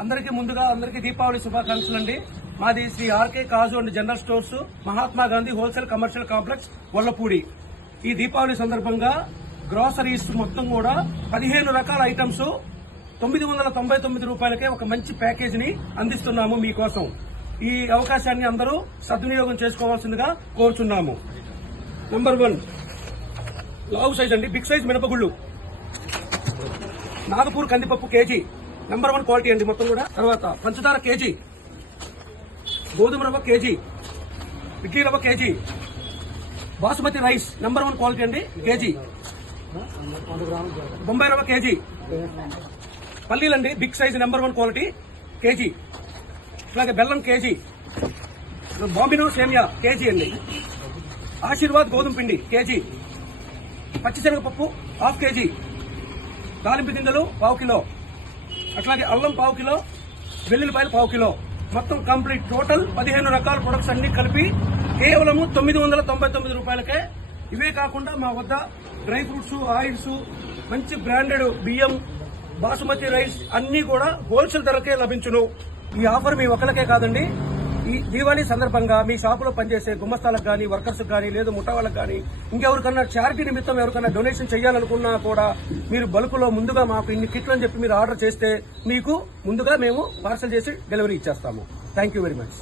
అందరికీ దీపావళి శుభాకాంక్షలు అండి. మాది Sri RK Kaju and general stores, Mahatma Gandhi wholesale commercial complex, Vallapudi. ఈ దీపావళి సందర్భంగా గ్రాసరీస్ మొత్తం కూడా 15 రకాల ఐటమ్స్ 999 రూపాయలకే ఒక మంచి ప్యాకేజీని అందిస్తున్నాము మీకోసం. ఈ అవకాశాన్ని అందరూ సద్వినియోగం చేసుకోవాల్సిందిగా కోరుచున్నాము. నంబర్ 1 లావు సైజ్ అండి, బిగ్ సైజ్ మినపగుళ్ళు, నాగపూర్ కందిపప్పు కేజీ, నంబర్ 1 క్వాలిటీ అండి మొత్తం కూడా. తర్వాత పంచదార కేజీ, గోధుమ రవ్వ కేజీ, ఇడ్లీ రవ్వ KG, basmati rice number 1 quality అండి కేజీ, బొంబాయి రవ్వ కేజీ, పల్లీలండి big size number 1 quality KG, అలాగే బెల్లం కేజీ, బాంబినో సేమియా కేజీ అండి, ఆశీర్వాద్ గోధుమ పిండి కేజీ, పచ్చిశనగపప్పు హాఫ్ కేజీ, దాలింపు గింజలు 1/2 కిలో, అట్లాగే అల్లం 1/2 కిలో, వెల్లుల్లిపాయలు 1/2 కిలో, మొత్తం కంప్లీట్ టోటల్ 15 రకాల ప్రొడక్ట్స్ అన్ని కలిపి కేవలం 999 రూపాయలకే. ఇవే కాకుండా మా వద్ద డ్రై ఫ్రూట్స్, ఆయిల్స్, మంచి బ్రాండెడ్ బియ్యం, బాసుమతి రైస్ అన్ని కూడా హోల్సేల్ ధరకే లభించును. ఈ ఆఫర్ మీ ఒక్కరికే కాదండి, ఈ దీవాళీ సందర్భంగా మీ షాపులో పనిచేసే గుమస్తాలకు కానీ, వర్కర్స్ కానీ, లేదు ముఠా వాళ్ళకి కానీ, ఇంకెవరికన్నా చారిటీ నిమిత్తం ఎవరికన్నా డొనేషన్ చేయాలనుకున్నా కూడా మీరు బల్క్లో ముందుగా మాకు ఇన్ని కిట్లు అని చెప్పి మీరు ఆర్డర్ చేస్తే మీకు ముందుగా మేము పార్సల్ చేసి డెలివరీ ఇచ్చేస్తాము. Thank you very much.